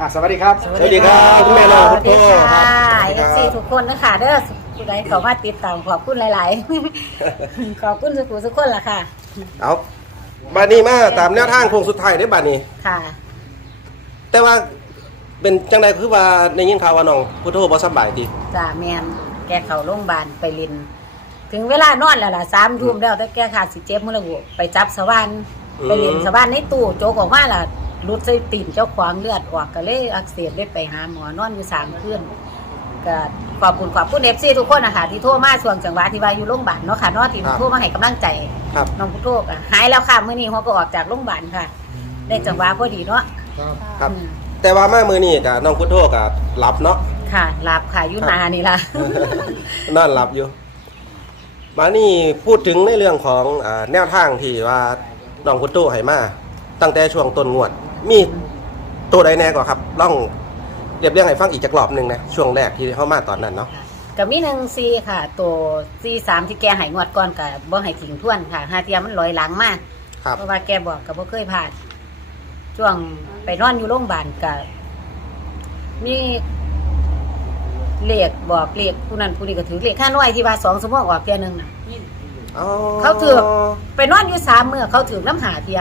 อะสวัสดีครับ สวัสดีครับคุณแม่น้องสวัสดีค่ะสวัสดีเอครับฟซีทุกคนนะคะเด้อผู้ใดเขามาติดตามขอบคุณหลายๆ ขอบคุณสุขุสุกคนล่ะค่ะ เอาบานี้มาตามแนวทางโค้งสุดท้ายได้อบานี้ค่ะ แต่ว่าเป็นจังใดคือว่าในยินข่าวว่าน้องพุทโธบ่สำบายดีจ่าแมนแกเขาโรงพยาบาลไปลิน ถึงเวลานอนแล้วล่ะสามทุ่มแล้วแต่แกขาดสิเจ็บมือละหัวไปจับสว่านไปลินสว่านในตู้โจกออกมาล่ะ รุดใส่ตีนเจ้าขวางเลือดออกก็เลยอักเสบได้ไปหาหมอนอนอยู่สามคืนก็ขอบคุณขอบคุณเอฟซีทุกคนนะคะที่โทรมาช่วงจังหวะที่ว่าอยู่โรงพยาบาลเนาะค่ะเนาะที่โทรมาให้กำลังใจครับน้องพุทโธก็หายแล้วค่ะเมื่อนี้เขาก็ออกจากโรงพยาบาลค่ะ ได้จังหวะพอดีเนาะครับอืมแต่ว่ามามือนี้ก็น้องพุทโธก็หลับเนาะ ค่ะลาบค่ะอยุนานี่ล่ะ นอนหลับอยู่ มานี่พูดถึงในเรื่องของอาแนวทางที่ว่าน้องพุทโธให้มาตั้งแต่ช่วงต้นงวด มีตัวใดแน่ก่อนครับลองเรียบเรียงให้ฟังอีกจักรอบหนึ่งนะช่วงแรกที่เข้ามาตอนนั้นเนาะกับมีหนึ่งซีค่ะ ตัวซีสามที่แกใหายงวดก่อนกับบ่ให้ทิ้งท่วนค่ะหาเทียมมันลอยหลังมากครับเพราะว่าแกบอกกับบ่เคยผ่านช่วงไปนอนอยู่โรงพยาบาลกับมีเลขบอกเลขผู้นั้นผู้นี้ก็ถือเลขค่าน้อยที่ว่าสองสมองออกเทียหนึงน่ะอ๋อเขาถือไปนอนอยู่สามเมื่อเขาถือน้ำหาเทีย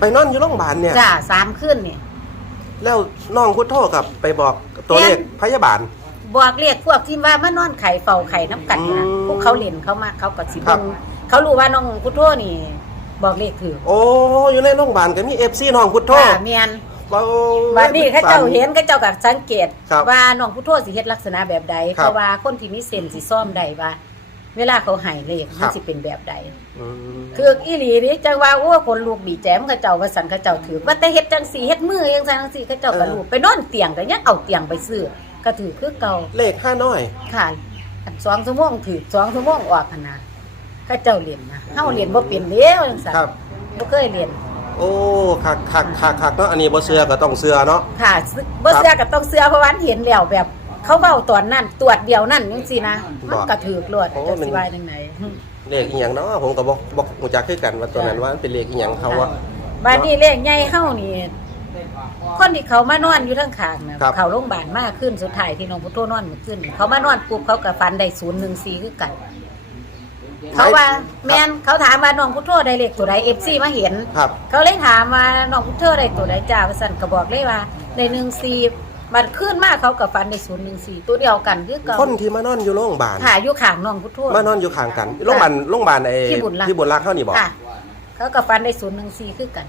ไปนอนอยู่โรงพยาบาลเนี่ย จ้าสามขึ้นเนี่ยแล้วน้องพุทโธกับไปบอกตัวเลขพยาบาล บอกเรียกพวกที่ว่ามานอนไข่เฝ้าไข่น้ำกัดนะอืมพวกเขาเล่นเขามาเขาก็สิครัเบิ่บ งเขารู้ว่าน้องพุทโธนี่ บอกเลขถือโอ้อยู่ในโรงพยาบาลก็มีเอฟซีน้องพุทโธว่าเมียนเราบัดนี้เขาเจ้าเห็นเขาเจ้าก็สังเกต ครับว่าน้องพุทโธสิเฮ็ดลักษณะแบบใดครับ เพราะว่าคนที่มีเซนส์สิซ่อมได้ว่า เวลาเขาใหายเลขครัมันบสิเป็นแบบใด อืมคืออีหลีนี่จังว่าโอ้คนลูกบีแจมเขาเจ้าว่าสันเขาเจ้าถือว่าแต่เฮ็ดจังสีเฮ็ดมือจังซั่นจังซี่เขาเจ้าก็รู้ไปนอนเตียงก็ยังเอาเตียงไปซื้อก็ถือคือเก่าเลขห้าน้อย ค่ะอันสองชั่วโมงถือสองชั่วโมงออกหั่นนะเขาเจ้าเรียนนะเฮาเรียนบ่เป็นเด้วจังซั่นครับ บ่เคยเรียนโอ้คักคักคักคักเนาะอันนี้บ่เชื่อก็ต้องเชื่อเนาะ ค่ะซึบ่เชื่อก็ต้องเชื่อเพราะว่าเห็นแล้วแบบ เขาเว้าตอนนั้นตรวจเดียวนั่นจังซี่นะมันก็ถือกลวดโอ้จะมัน สิว่าจังไดเลขอีหยังเนาะผมก็บ่บ่รู้จักคือกันว่าตัวนั้นว่ามันเป็นเลขอีหยังเขาว่าบัดนี้เลขใหญ่เฮานี่คนที่เขามานอนอยู่ทางข้างนะครับ เขาโรงพยาบาลมากขึ้นสุดท้ายที่น้องพุทโธนอนเมื่อคืนนี่เขามานอนปุ๊บเขาก็ฟันได้014คือกัน เขาว่าแม่นเขาถามว่าน้องพุทโธได้เลขตัวใด FC มาเห็น ครับ เขาเลยถามว่าน้องพุทเธอได้ตัวใดจ้าว่าสันก็บอกเลยว่าในหนึ่งสี่ บัดขึ้นมากเขากับฟันในศูนย์หนึ่งสี่ตัวเดียวกันคือเก่าคนที่มานอนอยู่โรงพยาบาลค่ะอยู่ข้างน้องพุทโธมานอนอยู่ข้างกันโรงพยาบาลโรงพยาบาลไอ้ที่บุญรักที่บุญรักเขานี่บอกค่ะเขากับฟันในศูนย์หนึ่งสี่คือกัน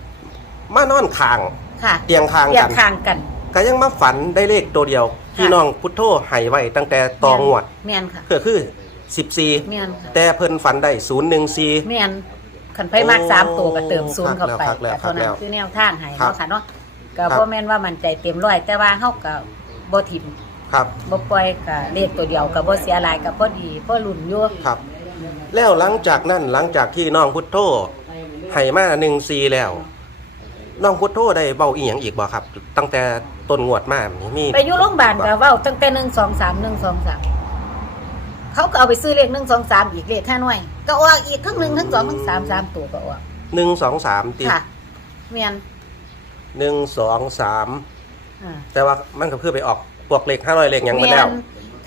มานอนข้างค่ะ เตียงข้างเรียกังนข้างกันก็ยังมาฝันได้เลขตัวเดียวที่ค่ะน้องพุทโธให้ไว้ตั้งแต่ตองวดแม่นค่ะก็คือ14แม่นค่ะแต่เพิ่นฝันได้014แม่นขันไพ่มากสามตัวก็เติมศูนย์เข้าไปคักแล้วคัเท่ากแล้นั้นวคือแนวทางให้ครับเนาะค่ะเนาะ ก็ครับ บ่แม่นว่ามันใจเต็มร้อยแต่ว่าเฮาก็บ่ถิ่มครับ บ่ปล่อยก็เลขตัวเดียวก็บ่เสียหลายก็พอดีพอลุ่นอยู่ครับ แล้วหลังจากนั้นหลังจากที่น้องพุทโธให้มา14แล้ว น้องพุทโธได้เว้าอีหยังอีกบ่ครับ ตั้งแต่ต้นงวดมานี่มีไปอยู่โรงพยาบาลก็เว้าตั้งแต่หนึ่งสองสามหนึ่งสองสามเขาก็เอาไปซื้อเลขหนึ่งสองสามอีกเลขห้าหน่วย ก็ออกอีกทั้งหนึ่งทั้งสองทั้งสามสามตัวก็ออก1 2 3ติค่ะเมี ยน1 2 3อ่าแต่ว่ามันก็คือไปออกพวกเลข500เลขหยังไปเมียแล้ว น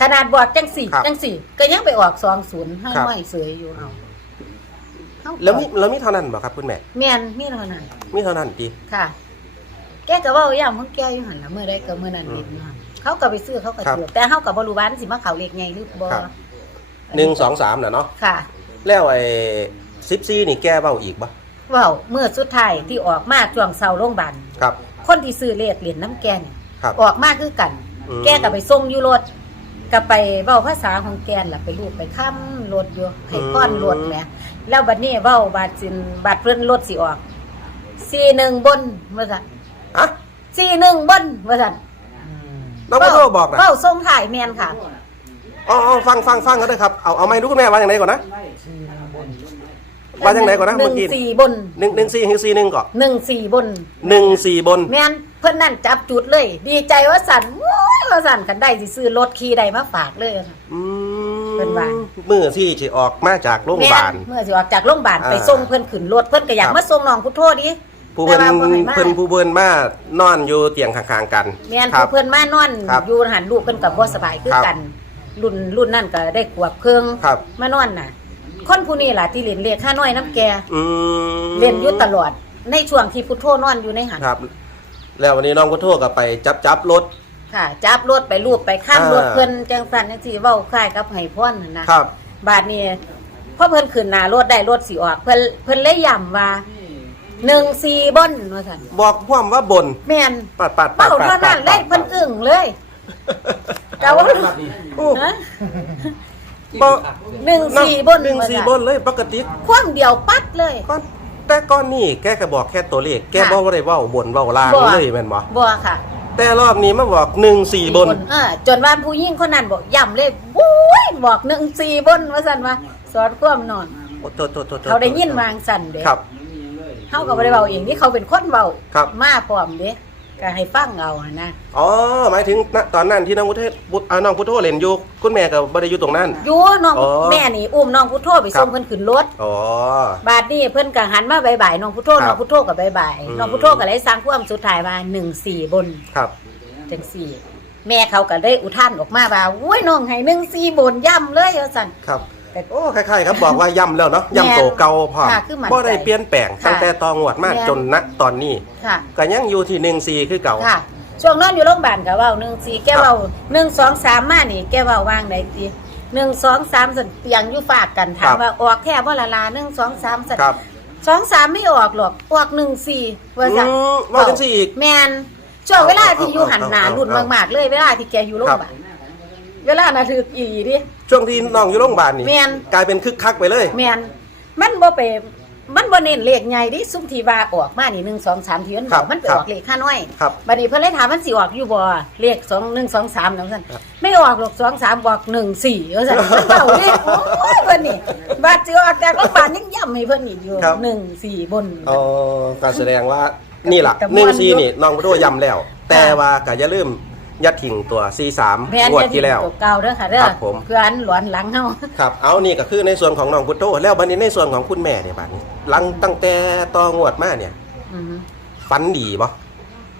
ขนาดบอกจังสี่ครับ จังสี่ก็ยังไปออกสองศูนย์ห้าครับหน่วยเสยอยู่เอาเฮาก็แล้วมีแล้วมีเท่านั้นบ่ครับคุณแม่เมียนมีเท่านั้นมีเท่านั้นติค่ะ แกก็เว่าย่ามของแกอยู่หันละเมื่อใดก็เมื่อนั้นเองเนาะเขาก็ไปซื้อเขาก็ครับถูกแต่เขากับบรูวามันสิมาเขาเลขไงหรือบ่ครับ หนึ่งสองสามน่ะเนาะค่ะ แล้วไอ้ซิปซี่นี่แก้เบ้าอีกปะ เว้าเมื่อสุดท้ายที่ออกมาช่วงเสาโรงพยาบาลครับ คนที่ซื้อเลขเหรียญน้ำแกนครับออกมาคือกัน อืม แกก็ไปส่งอยู่รถก็ไปเว้าภาษาของแกนล่ะไปรูปไปค้ำรถอยู่ให้ก้อนรถแหมแล้วบัดนี้เว้าบาดสินบาดเพิ่นรถสิออกสี่หนึ่งบนว่าซั่นอะสี่หนึ่งบนว่าซั่นน้องพุทโธบอกนะเว้าส่งถ่ายแม่นค่ะ อ๋ออ๋อฟังฟังฟังกันด้วยครับ เอาเอาไม่รู้คุณแม่ว่าอย่างไรก่อนนะ ว่าจังไหนก่อนนะหเมื่นึ่องกี้สี่บนหนึ่งหนึ่งสี่หรือสี่หนึ่งก่อนหนึ่งสี่บน หนึ่งสี่บน แม่นเพิ่นนั่นจับจุดเลย ดีใจว่าสั่นโอ้ยว่าสั่นกันได้สิซื้อรถขี่ใดมาฝากเลยค่ะ อืมเป็นว่า มือที่จะออกมาจากโรงพยาบาล แม่นเมื่อสิออกจากโรงพยาบาลอ่าไปส่งเพิ่นขึ้นรถเพิ่นก็อยากครับ มาส่งน้องพุทโธดิผู้เพิ่นแต่ว่าบ่ให้มาเพิ่นผู้เพิ่นมานอนอยู่เตียงข้างๆกันแม่นครัผู้เพิ่นมานอนครับอยู่หันลูกเพิ่นก็บ่สบายคือครับกัน รุ่นรุ่นนั่นก็ได้ขวบเครื่องครับ มานอนน่ะ คนผู้นี้ล่ะที่เล่นเลขข้าน้อยน้ำแกอืมเล่นอยู่ตลอด ในช่วงที่พุทโธนอนอยู่ในหันครับ แล้ววันนี้น้องพุทโธก็ไปจับจับรถ ค่ะ จับรถไปรูปไปข้ามอ่ารถเพิ่นจังซั่นจังซี่เว้าคล้ายกับไห้พรนั่นนะครับ บาดนี้พอเพิ่นขึ้นหน้ารถได้รถสิออก เพิ่นเพิ่นเลยย้ำว่า14บ่นว่าซั่นบอกความว่าบนแม่นปัดปัดปัดเป้าปัดเท่านั้นปัดเลยเพิ่นอึ้งเลย แต่ว่า โอ้ฮะ บ่หนึ่งสี่บนหนึ่งสี่บนเลยปกติความเดียวปัดเลยก้อนแต่ก้อนนี่แกก็บอกแค่ตัวเลข แกค่ะบอกว่าได้เว้าบนเว้าล่างบ่เลยแม่นบ่บ่ค่ะ แต่รอบนี้มาบอกหนึ่งสี่บนเออจนว่าผู้หญิงคนนั้นบอกย่ำเลยบุ้ยบอกหนึ่งสี่บนว่าสันว่าสอนความนอนโอ้โตโตโตโตเขาได้ยินวางสันเด้ครับเขาก็บ่ได้เบาเองนี่เขาเป็นคนเบาครับมาพร้อมเด้ ก็ให้ฟังเอาหั่นนะอ๋อหมายถึงณตอนนั้นที่น้องพุทธบุอ่าน้องพุทโธเล่นอยู่คุณแม่ก็บ่ได้อยู่ตรงนั้น อยู่น้องอ๋อแม่นี่อุ้มน้องพุทโธไปครัส่บงเพิ่นขึ้นรถ อ๋อ บาดนี้เพิ่นก็หันมาบายบายน้องพุทโธครับน้องพุทโธก็บายบายอืม น้องพุทโธก็เลยสร้างความสุดท้ายมาหนึ่งสี่บนครับ จังสี่ แม่เขาก็ได้อุทานออกมาว่าโอ้ยน้องให้หนึ่งสี่บนย่ำเลยว่าสั่น ครับ แต่โอ้คล้ายๆครับบอกว่าย่ำแล้วเนาะแม่นย่ำโตเก่าพอค่ะคือมั่นใจบ่ได้เปลี่ยนแปลงค่ะตั้งแต่ตองวดมาแม่น จนณตอนนี้ค่ะ ก็ยังอยู่ที่หนึ่งสี่คือเก่า ค่ะ ช่วงนอนอยู่โรงพยาบาลก็เว้าหนึ่งสี่แกครับเว้าหนึ่งสองสามมานี่ แกเว้าวางได้ตีหนึ่งสองสามสันเตียงอยู่ฝากกันถามว่าออกแค่บ่ละลาหนึ่งสองสามสันครับสองสามไม่ออกหรอกออกหนึ่งสี่ว่าอืสั่นมว่าจังสี่อีก แมนช่วงเวลาที่อยู่หันหนาเอาเอาเอารุ่นมากๆเลยเวลาที่แกอยู่โรงพยาบาล เวลาน่ะถืออีหลีดิ ช่วงที่น้องอยู่โรงพยาบาลนี่แม่น กลายเป็นคึกคักไปเลย แมนมันบ่ไปมันบ่เน้นเลขใหญ่ดิซุ่มที่ว่าออกมานี่หนึ่งสองสามที่มันบครัอบกมันไปครับออกเลขข้าน้อยครับบัดนี้เพิ่นเลยถามมันสิออกอยู่บ่เลขสองหนึ่งสองสามจังซั่นครับไม่ออกหรอกสองสามบอกหนึ่งสี่ว่าซั่นมันเจ้าดิโอ้ยเพิ่นนี่บาดเจือออกจากโรงพยาบาลยังย้ำให้เพิ่นอีกอยู่ครับ หนึ่งสี่บน อ๋อก็แสดงว่านี่ล่ะแต่หนึ่งม่วนสี่อยู่นี่น้องพุทโธย้ำแล้ว แต่ว่าก็อย่าลืม ยัดถิ่งตัวสี่สามแม่นงวดจะที่แล้ว ตัวเก่าเด้อค่ะเด้อครับผมเพื่ออันหลอนหลังเฮา ครับ เอานี่ก็คือในส่วนของน้องพุทโธแล้วบัดนี้ในส่วนของคุณแม่เนี่ยบัดนี้หลังตั้งแต่ตองวดมาเนี่ยอือฮึฝันดีบ่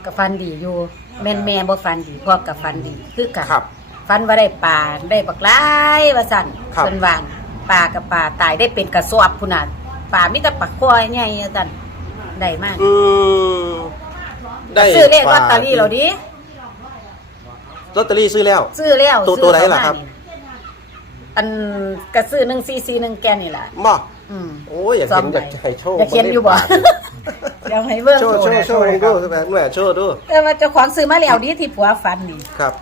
ก็ฟันดีอยู่ แม่นแม่บ่ฟันดีพ่อกับฟันดีคือกันครับฟันว่าได้ปลาได้บักหลายว่าสั่นครับ เพิ่นวางปลากับปลาตายได้เป็นกระสอบพุ่นน่ะปลามีแต่ปลาคอยใหญ่ว่าสั่นได้มากอืมได้ซื้อเลขลอตเตอรี่เราดิ ลอตเตอรี่ซื้อแล้ว ซื้อแล้วตัวซื้อตัวไหนเข้าล่ะมาครับนี่อันกระซื้อ144 1แกนนี่ล่ะบ่อืม โอ้ยอยากสอเห็งนใบอยากให้โชว์อยากเห็นอยู่บ่บาทเดี๋ยวให้เบิ่งโชว์โชว์โชว์ดูแบบแม่โชว์ดูแต่ว่าเจ้าของซื้อมาแล้วดิที่ผัวฟันนี่ครับ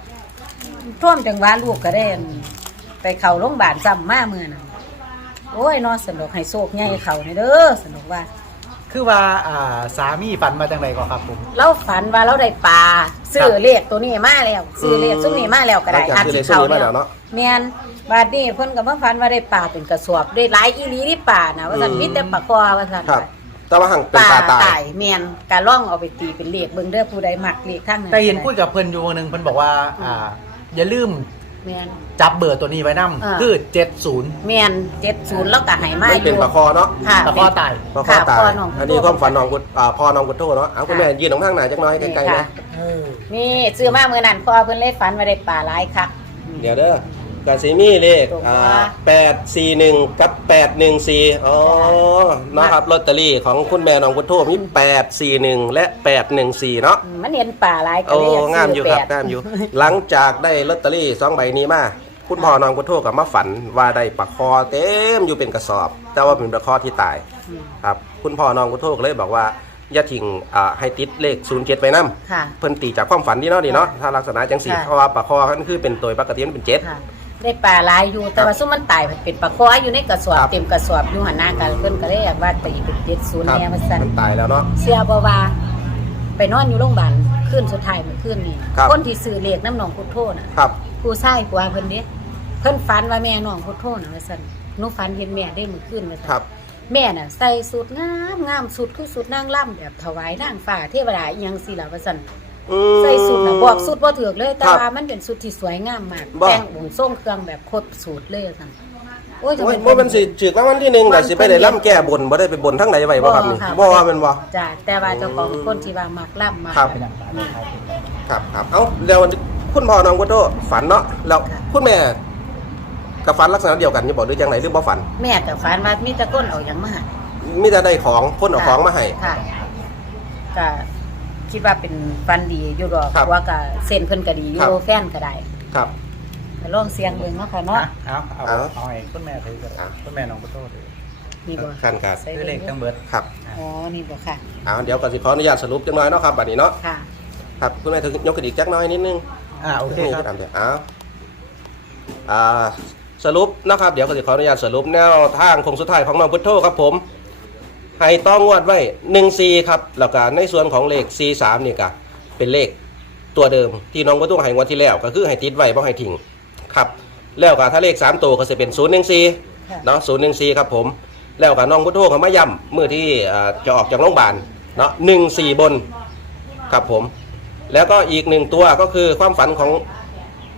ท่วมจังหวะลูกก็ได้อั่นไปเข้าโรงพยาบาลซ้ำมามื้อนั้นโอ้ยนอนสนุกให้โชคใหญ่เข้านี่เด้อสนุกว่า คือว่าอ่าสามีฝันมาจังไรก็ครับผม เราฝันว่าเราได้ปลาซื้อเลขตัวนี้มาแล้วซื้อเลขซุ้มนี้มาแล้วก็ได้หลังจากซื้อเลขซุ้มนี้มาแล้วเนาะแม่นบาดนี้เพิ่นก็มาฝันว่าได้ปลาเป็นกระสอบได้หลายอีหลีที่ปลานะว่าซั่นอืม มีแต่ปลาคอว่าซั่นครับ แต่ว่าหังเป็นปลาตาย แม่นกะล่องเอาไปตีเป็นเลขเบิ่งเด้อผู้ใดมักเลขข้างนั้นแต่เห็นพูดกับเพิ่นอยู่วันหนึ่งเพิ่นบอกว่าอ่าอย่าลืม แม่นจับเบอร์ตัวนี้ไว้นํอ่า คือเจ็ดศูนย์แม่น70แล้วก็ให้มาไม่อเป็นยู่ปลาคอเนาะค่ะ ตะข้อตาย ปลาคอตายพ่อน้องอันนี้ความฝันน้องกุดอ่าพ่อน้องกุดโตเนาะเอาคุณแม่ยืนตรงข้างหน้าจักหน้อยไกลๆค่ะนะนี่ซื้อมามื้อนั้นพ่อเพิ่นเลยฝันว่าได้ปลาหลายคัก เดี๋ยวเด้อ กาซิมี่เลขถูกอ่าค่ะแปดสี่หนึ่งกับแปดหนึ่งสี่อ๋อเนาะครับลอตเตอรี่ของคุณแม่น้องพุทโธมีแปดสี่หนึ่งและแปดหนึ่งสี่เนาะอืมมันเห็นปลาหลายก็โอ้เลยอยากงามอซื้ยู่แปครับดงามอยู่ หลังจากได้ลอตเตอรี่สองใบนี้มาคุณพ่อน้องพุทโธกับมาฝันว่าได้ปลาคอเต็มอยู่เป็นกระสอบ แต่ว่าเป็นปลาคอที่ตายอืมครับคุณพ่อน้องพุทโธก็เลยบอกว่าอย่าทิ้งอ่าให้ติดเลขศูนย์เจ็ดไปนํค่ะ เพิ่นตีจากความฝันนี่เนาะนี่เนาะถ้าลักษณะจังสี่ค่ะเพราะว่าปลาคอมันคือเป็นตัวปกติมันเป็นเจ็ดค่ะ ได้ปลาหลายอยู่แต่ว่าซุมมันตายเป็นปลาคออยู่ในกระสอบครับ เต็มกระสอบอยู่หันหน้ากันเพิ่นก็เลยอยากว่าตีเป็นเจ็ดศูนย์ครับแน่มาสั่นมันตายแล้วเนาะ เสียบ่ว่า ไปนอนอยู่โรงพยาบาลคืนสุดท้ายเมื่อคืนนี้ครับ คนที่ซื้อเลขน้ำหนองพุทโธน่ะ ครับ ผู้ชายกว่าเพิ่นเด้เพิ่นฝันว่าแม่น้องพุทโธน่ะว่าซั่นหนูฝันเห็นแม่ได้มื้อคืนว่าซั่นครับ แม่น่ะใส่สุดงามงามสุดคือสุดนางล่ำแบบถวายนางฟ้าเทวดาอีหยังสิล่ะว่าซั่นอืม ใส่สุดน่ะบอกสุดบ่ถูกเลยแต่ครับว่ามันเป็นสุดที่สวยงามมากบ่ แต่งองค์ทรงเครื่องแบบครบสูตรเลยว่าซั่นโอ้ยจะโอ้ยเป็น บ่มันสิถึกรางวัลที่หนึ่งก็สิไปได้ล่ำแก้บนบ่ได้ไปบนทั้งไหนไว้บ่ครับนี่ะบ่ว่าแม่นบ่ จ้ะแต่ว่าเจ้าของคนที่ว่ามักล่ำมาครับเป็นอย่างไรครับครับครับเอ้าแล้วคุณพ่อน้องกุโตฝันเนาะแล้วค่ะ คุณแม่กับฝันลักษณะเดียวกันอยู่บ่หรือจังไหนหรือบ่ฝัน แม่กับฝันว่ามีแตะก้นเอาหยังมาให้ มีแต่ได้ของคนเอาของมาให้ ค่ะก็ คิดว่าเป็นฟันดีอยู่ดอกครับว่าก็เส้นเพิ่นก็ดีอครัยู่บ แฟนก็ได้ครับ ก็ลองเสียงเบิ่งเนาะค่ะเนาะเนาะเอาเอาเอา เอาให้คุณแม่ถือกันเอาคุณแม่น้องกุโต้ถือนี่บ่ขั้นการใส่คือเลเลขขทั้งเบิด ครับอ๋อนี่บ่ค่ะเอาเดี๋ยวก็สิขออนุญาตสรุปจังน้อยเนาะครับบัดนี้เนาะค่ะ ครับคุณแม่ถึงยกขึ้นอีกจักหน้อยนิดนึง อ่าโอเคครับ ตามเดี๋ยวอ้าวอ่าสรุปนะครับ เดี๋ยวก็จะขออนุญาตสรุปแนวทางคงสุดท้ายของน้องพุทโธครับผม ให้ต้องงวดไว้1 4ครับแล้วก็ในส่วนของเลข4 3นี่ก็เป็นเลขตัวเดิมที่น้องพุทโธให้งวดที่แล้วก็คือให้ติดไว้บ่ให้ทิ้งครับแล้วก็ถ้าเลข3ตัวก็จะเป็น0 1ค่ะ4เนาะ0 1 4ครับผมแล้วก็น้องพุทโธเขามาย้ำเมื่อที่อ่าจะออกจากโรงพยาบาลเนาะ1 4บนครับผม แล้วก็อีกหนึ่งตัวก็คือความฝันของ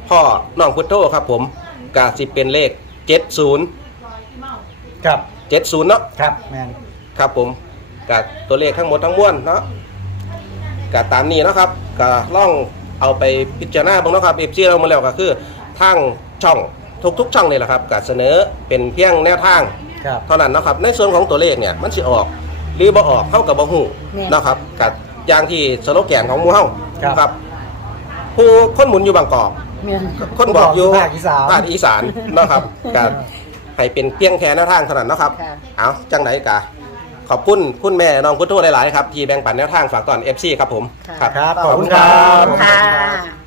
พ่อน้องพุทโธครับผมกาสิเป็นเลข70ครับ70เนาะครับแมน ครับผมกับตัวเลขทั้งหมดทั้งมวลเนาะกับตามนี้เนาะครับก็ล่องเอาไปพิจารณาบ้างเนาะครับเอฟซีเรามาแล้วก็คือทางช่องทุกๆช่องเลยแหละครับก็เสนอเป็นเพียงแนวทาง ครับ เท่านั้นเนาะครับในส่วนของตัวเลขเนี่ยมันสิออกหรือบ่ออกเข้ากับบ่ฮู้แม่นเนาะครับกับอย่างที่สโลแกนของหมู่เฮาครับครับ ผู้คนหมุนอยู่บางกอกแม่นคนบอกอยู่ภาคอีสานภาคอีสานเนาะครับกับให้เป็นเพียงแค่แนวทางเท่านั้นเนาะครับ ค่ะ เอาจังไหนกะ ขอบคุณคุณแม่น้องพุทโธหลายๆครับที่แบ่งปันแนวทางฝากตอน FC ครับผม ค่ะ ครับ ขอบคุณครับค่ะ